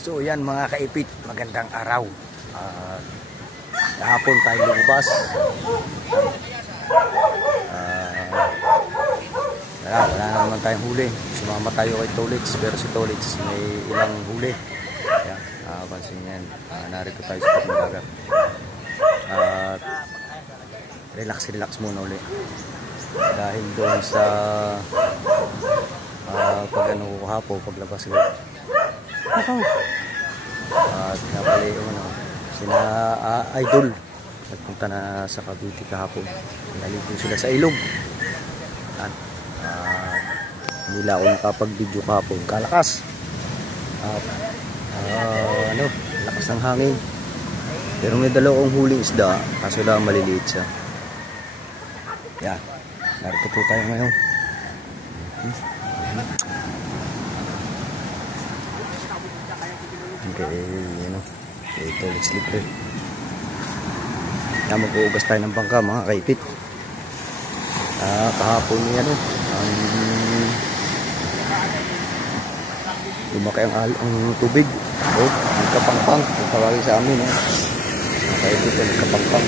So yan mga kaipit, magandang araw. Kahapon tayo lumabas. Wala naman tayong huli. Sumama tayo kay Tolits, pero si Tolits may ilang huli. Yan, pansin yan. Narito tayo sa dagat. Relax muna ulit. Dahil doon sa paglabas ko. At napali yung sina Idol. Nagpunta na sa Cavite kahapon. Naligo sila sa ilog. At nila ako nakapag-video kahapon. Kalakas. At lakas ng hangin. Pero may dalawang huling isda. Kaso lang maliliit siya. Yan. Narito po tayo ngayon. Okay, ito let's libre. Yan, mag-uugas tayo ng bangka mga kaipit. Kahapon yan lumaki ang tubig. Nagkapangpang. Tawagin sa amin kaipit yan, nagkapangpang.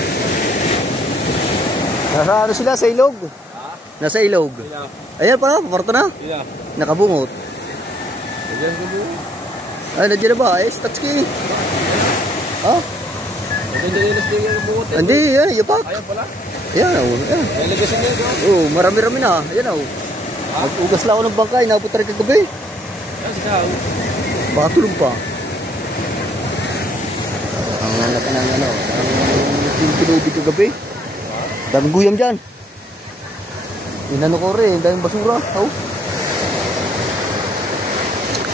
Nasa sila sa ilog? Nasa ilog? Ayan pa, paparto na? Nakabungot. Ay, nandiyan na ba? Statski. Hindi, yan, yapak. Ayan pala? Ayan, ayan. Marami-rami na. Ayan, mag-ugas lang ako ng bangkay. Napunta rin kagabi. Baka tulog pa. Ang anak ng ang tinubig kagabi. Daming guyam dyan. Inano ko rin, daming basura.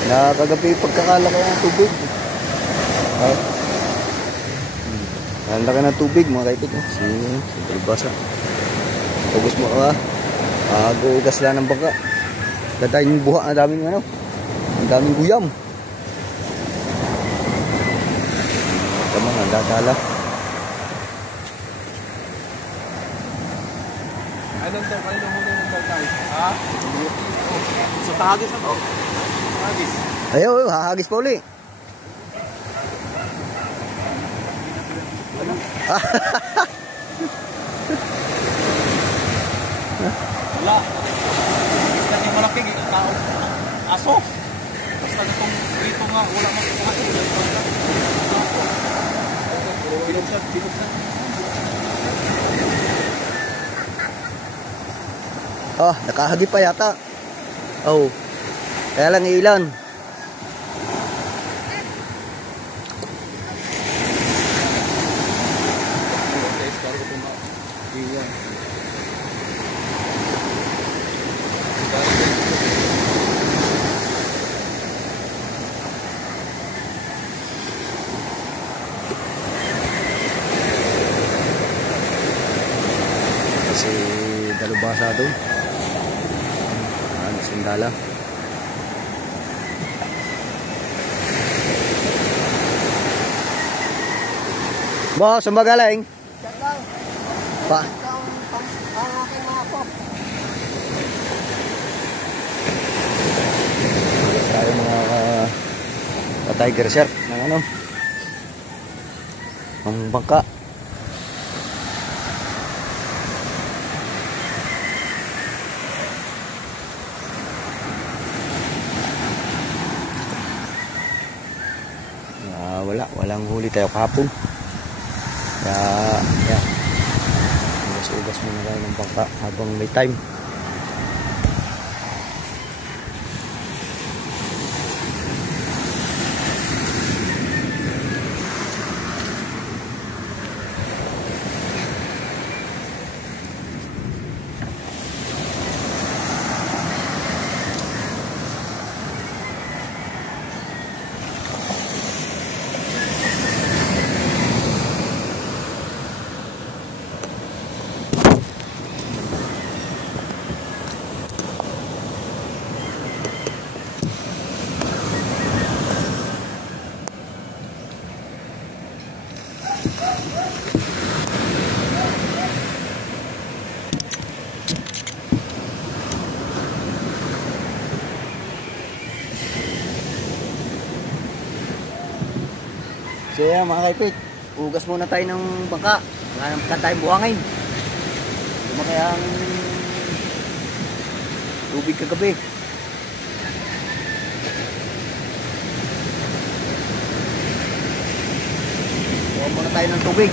Nakagabi pagkakala ko ng tubig. Ang laki ng tubig mga kaipit. Siyempre basa. Tugas mo ka. Gugas lang ng bangka. Dadayin yung buha. Ang daming guyam. Tama nga, dadala. Anong daw kayo nang huli ng bangkay? So tahagis na to? Hagis. Ayaw, hahagis pa uli. Wala. Basta yung malaki tao. Aso. Basta itong dito nga wala makukuha. Binuksan. Nakahagi pa yata. Kaya lang ilan. Kasi dalubasa doon. Sandala. Boss, saan ba galing? Pa. Tayo mga tiger shark ng ang bangka. Walang huli tayo kahapon. Kaya ugas muna tayo ng bangka habang may time. So yan mga kaipit, ugas muna tayo ng bangka. Wala naman tayong buhangin. Lumaki ang tubig kagabi. Kuha muna tayo ng tubig.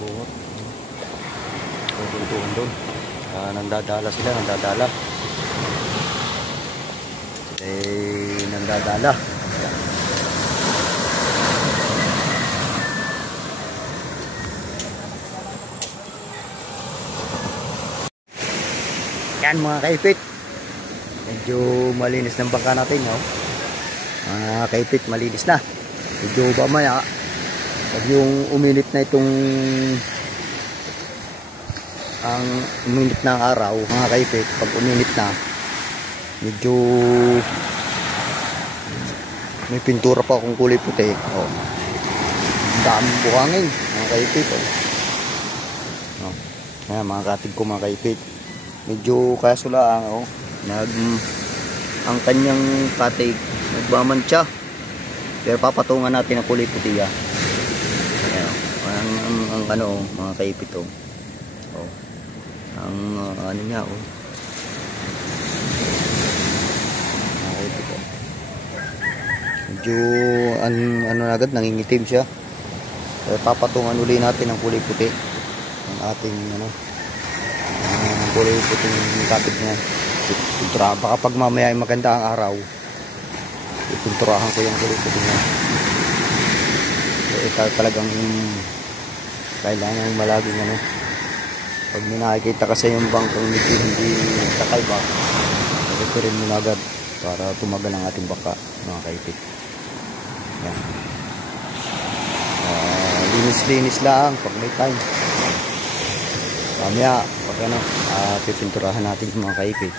bungot. Tutuntuhan doon. Nandadala sila, nandadala. Nandadala. Yan mga kaipit. Medyo malinis ng bangka natin, no? Mga kaipit, malinis na. Medyo mamaya, pag yung uminit na itong ang uminit na araw, mga kaipit, pag uminit na, medyo may pintura pa akong kulay puti. Oh. Daming buhangin, mga kaipit. Oh. Ayan, mga katig ko, mga kaipit. Medyo kasula ang ang kanyang katig nagmamantsa. Pero papatungan natin ang kulay puti. Ayan, ang ano, mga kaipit. Oh. Ang ano niya, oh. Mga kaipit, oh. Medyo ano agad, nangingitim siya. Pero papatungan uli natin ang kulay puti. Ang ating ano, ang kulay puting kapit niya. Pintura. Baka pag mamaya ay maganda ang araw, ipinturahan ko yung kulay puti niya. So, talagang kailangan malaging ano. Pag may nakikita kasi yung bangkang medyo hindi kakaiba, rin mo na agad para tumagal ang ating baka, mga kaipit. Yan. Linis-linis lang pag may time. Mamaya, pag ano, pipinturahan natin yung mga kaipit.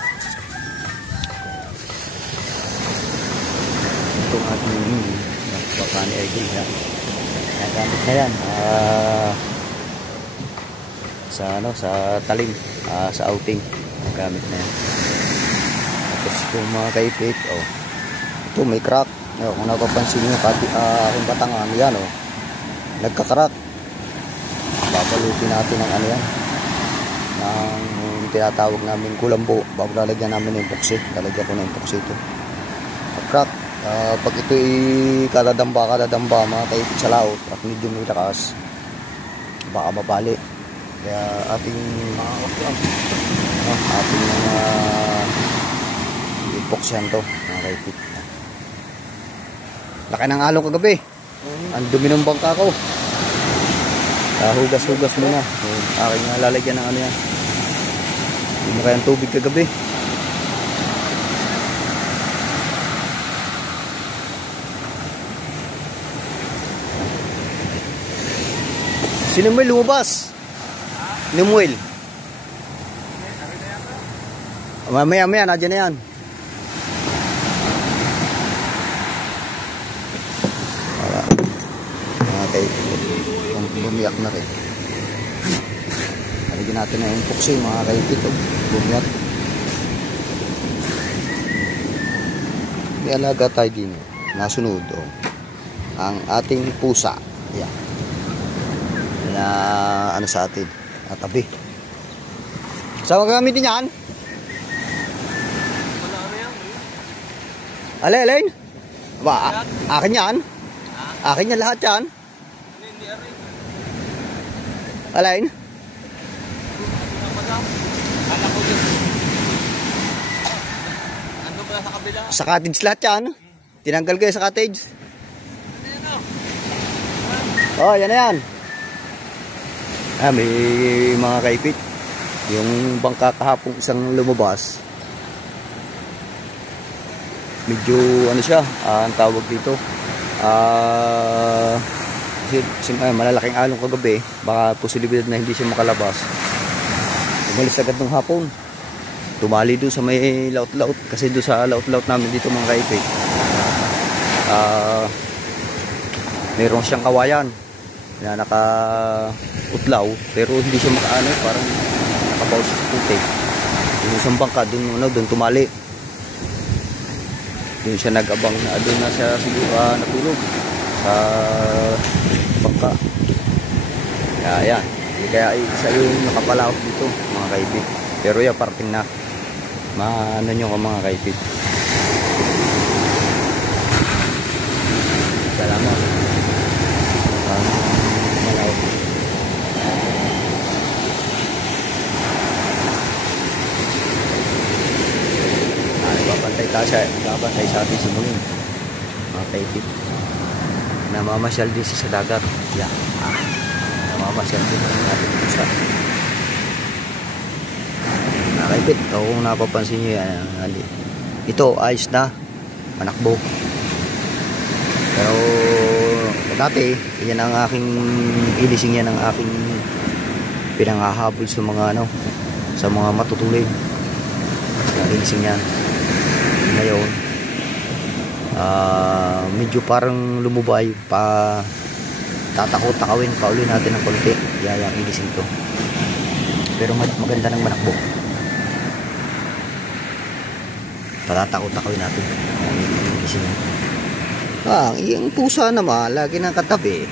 Itong ating baka ni Egil. Nagamit na yan. Sa talim, sa outing. Nagamit na yan. Tapos itong mga kaipit, oh. Ito may crack. Kung napapansin nyo, aking batangan, yan, oh. Nagkakarak. Babalutin natin ang ano yan, ng tinatawag namin kulambo. Bago lalagyan namin ng epoxy, lalagyan ko ng epoxy ito. Crack. Pag ito kadadamba mga kaipit sa laot at medyo may lakas, baka mabali. Kaya ating epoxyan to, mga kaipit. Laki ng along kagabi. Ang dumi ng bangka ko. Hugas-hugas muna. Aking lalagyan ng ano yan. Hindi mo kayang tubig kagabi. Si Nemuel lumabas. Nemuel. Mamaya, nadyan na yan. Okay. Bumiyak na rin. Haligyan natin na yung epoxy, mga kaipit. Bumiyak. May alaga tayo din. Nasunod. Ang ating pusa. Yan. Na ano sa atin. Tabi. Saan gagamitin yan? Alin? Ba, akin yan? Akin yan lahat yan? Alin? Sa cottage lahat yan? Tinanggal kayo sa cottage? Oh, yan na yan. May mga kaipit. Yung bangka kahapong isang lumabas, medyo ano siya, ang tawag dito, malalaking along kagabi. Baka posibilidad na hindi siya makalabas. Umalis agad ng hapon, tumali doon sa may laut-laut. Kasi doon sa laut-laut namin dito, mga kaipit, meron siyang kawayan na naka-utlaw, pero hindi siya makaano, parang nakabaw sa puti. Yung isang bangka doon tumali. Doon siya nag-abang na, doon na siya siguro natulog sa bangka. Yan. Kaya isa yung nakapalaot dito, mga kaipit. Pero yan, parting na. Maano nyo ka, mga kaipit. Salamat. Malaot. nagbabantay sa atin si Muling. Mga kaibig. Namamasyal din siya sa dagat. Yeah. Namamasyal din ang ating pusa. Mga kaibig, kung napapansin nyo yan, ito ayos na, manakbo. Pero dati, yan ang aking ilising, yan ang aking pinanghahabol sa mga sa mga matutuloy. Ang ilising yan. Ngayon, medyo parang lumubay pa, tatakot-takawin pa uli natin ng konti. Yan ang ilising to. Pero maganda ng manakbo. Tatakot-takawin natin ang ilising yan. Yung pusa naman, lagi nang katabi.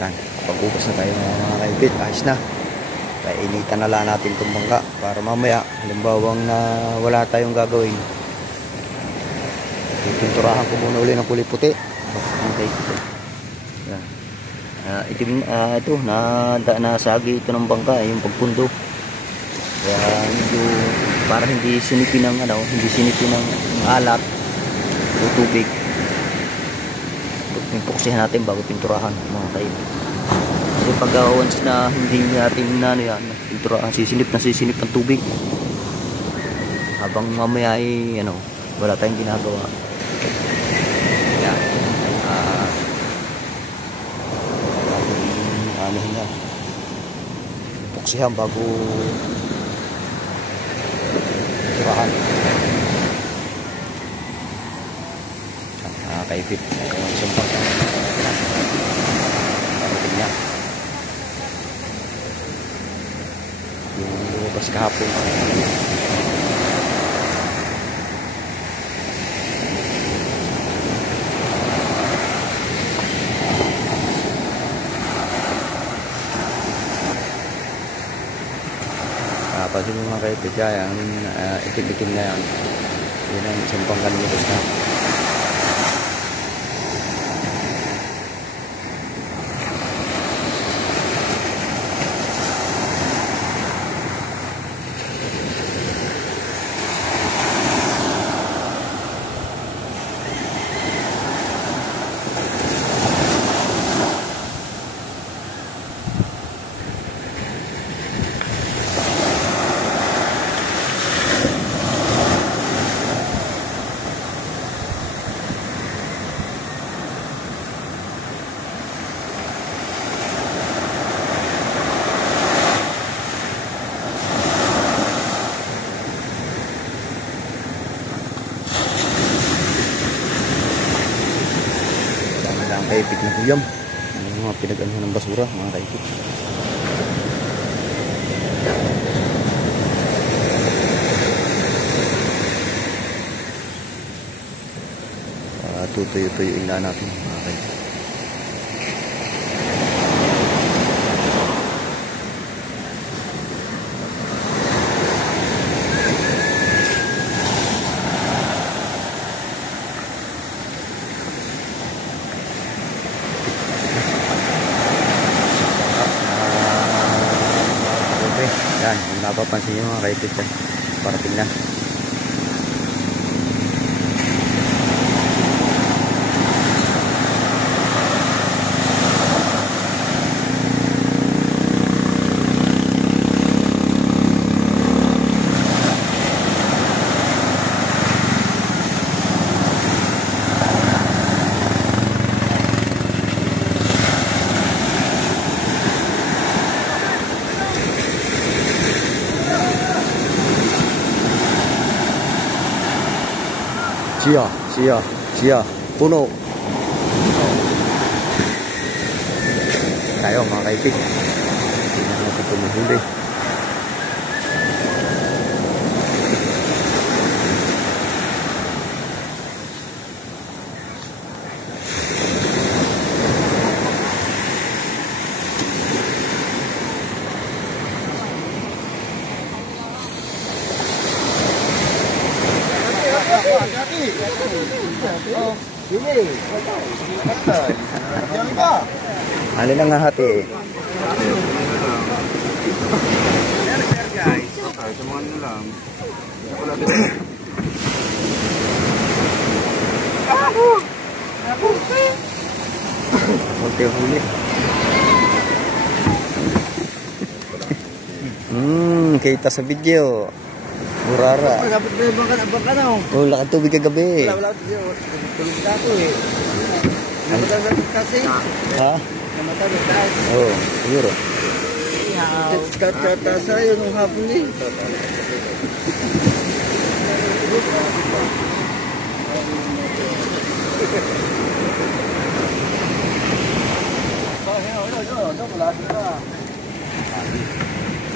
Yan. Pag-ubos na tayo mga kaibit. Ayos na. Kainitan na lang natin itong bangka para mamaya, halimbawang na wala tayong gagawin. Pinturahan ko muna uli ng kulay puti. Okay. Yan. Ito, nasagi ito ng bangka, yung pagpundo. Kaya medyo para hindi sinipin ng alat o tubig. Pinuksihan natin bago pinturahan mga kaibig. Kasi pag once na hindi natin pinturahan, sisinip ng tubig. Habang mamaya ay wala tayong ginagawa. Kaya puksihan bago pinturahan. Kaibit sumpang parating niya yung lumabas kahapon. Pansin mo mga kaibit yan, itim-itim na yan, yun ang sumpang kanilibos na. Kaibig na huyam, mga pinag-ano ng basura mga kaibig. Tutuyo-tuyuin na natin mga kaibig. Yan, kung napapansin nyo mga kaibig yan, parating na. Siya, puno. Tayo mga kaibig. Hindi na natin tumihuli. Alin ang hati? Kahit sa mga nyo lang. Wala din. Konti ang huli. Kita sa video. Murara. Dapat ba ibang ka na oh. Oh, lakad tubig kagabi. Wala. Tulog na ako eh. Namatay kasi. Ha? Namatay tayo. Oh, siguro. Kata yun nung hapon eh.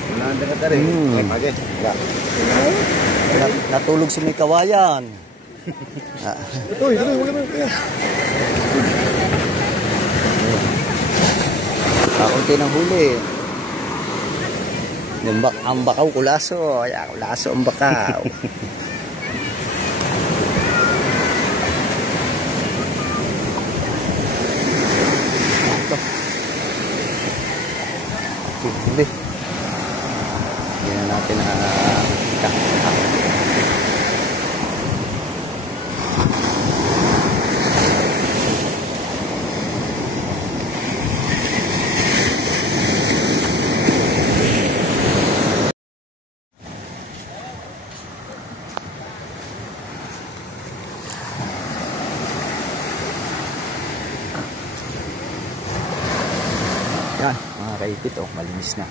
Wala ka rin. Natulog sa may kawayan. Uy, wala. Kakunti ng huli. Ang bakaw, kulaso. Ayan, kulaso ang bakaw. Ito. Huli. Hindi na natin yan, mga kaipit, oh, malinis na.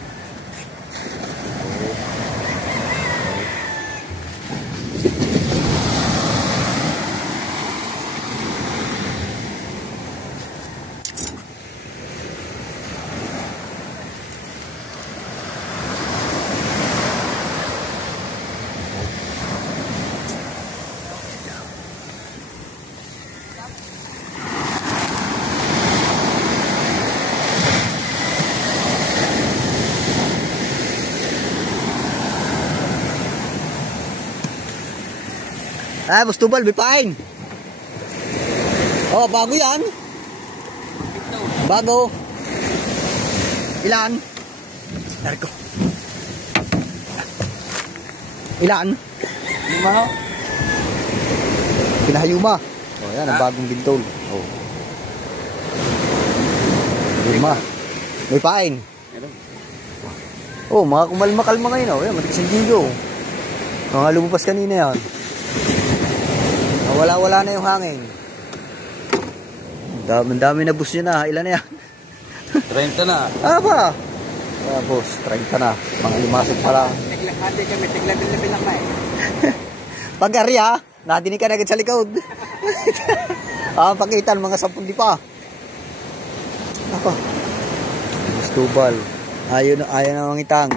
Ah, Bustubal, bipain. Oh, bago yan. Bago. Ilan? Narko. Ilan? 5. Pinahayuma. Oh, yan ang bagong bintol. Oh. 5. May pain. Oh, mga kumalma-kalma ngayon. Oh, yan, matikis ang gigo. Mga lumabas kanina yan. Wala na yung hangin. Dami na bus yun na. Ilan na yan? 30 na. Ah ba? Ah, boss, 30 na. Mga limasok pala. Ate kami, tiglabil lang na eh. Pag-ari ha, nadinig ka na agad sa likod. Pakitan, mga 10 di pa. Ako. Bustubal. Ayaw na mangitang.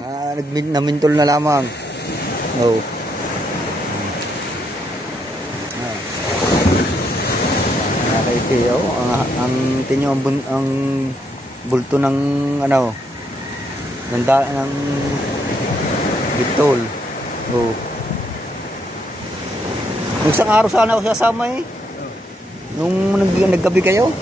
Namintol na lamang. Oh. Nakaipi, oh. Ang tinyo, ang bulto ng ano, ng bitol. Oh. Nung isang araw sana ako sasama eh. Nung naggabi kayo.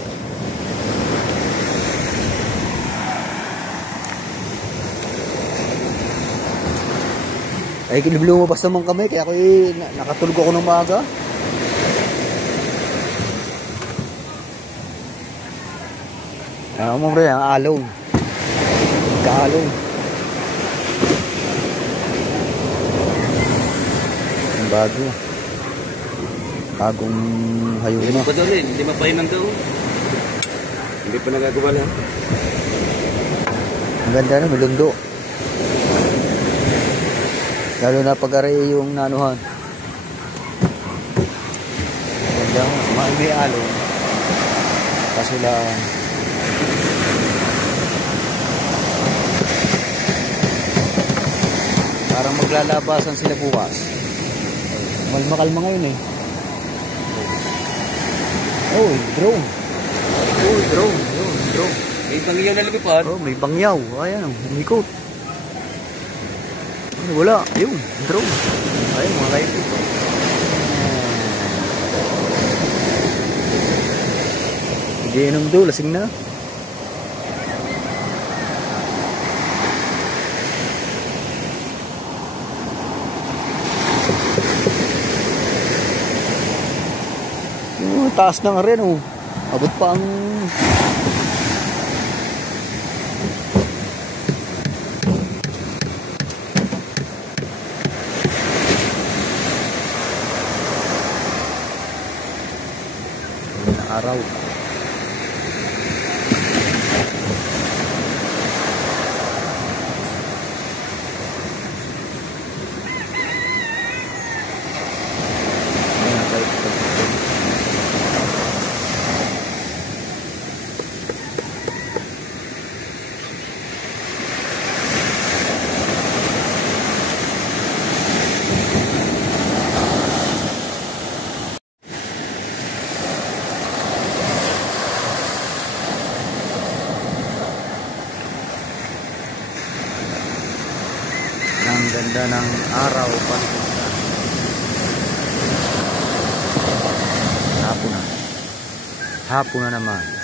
Ay, lumabas naman kami, kaya ako nakatulog ako ng maaga. Mo bre, ang along. Kaalong. Ang bago. Bagong hayuna. Hindi pa doon eh, hindi mapainan daw. Hindi pa nagagawa lang. Ang ganda na, malundo. Lalo na pag-aray yung nanuhan. Ang ganda, may along. Kaso lang, parang maglalabasan sila bukas. Malmakalma ngayon eh. Oh, drone. Oh, drone. May bangyaw na lumipad. Oh, may bangyaw. Ayan, umikot. Wala. Ayun, drone. Ayun, mga kaipit. Hindi inom doon, lasing na. taas ng rin oh. Abot pa ang araw. Ang ganda ng araw paligid. Hapon na. Hapon na naman.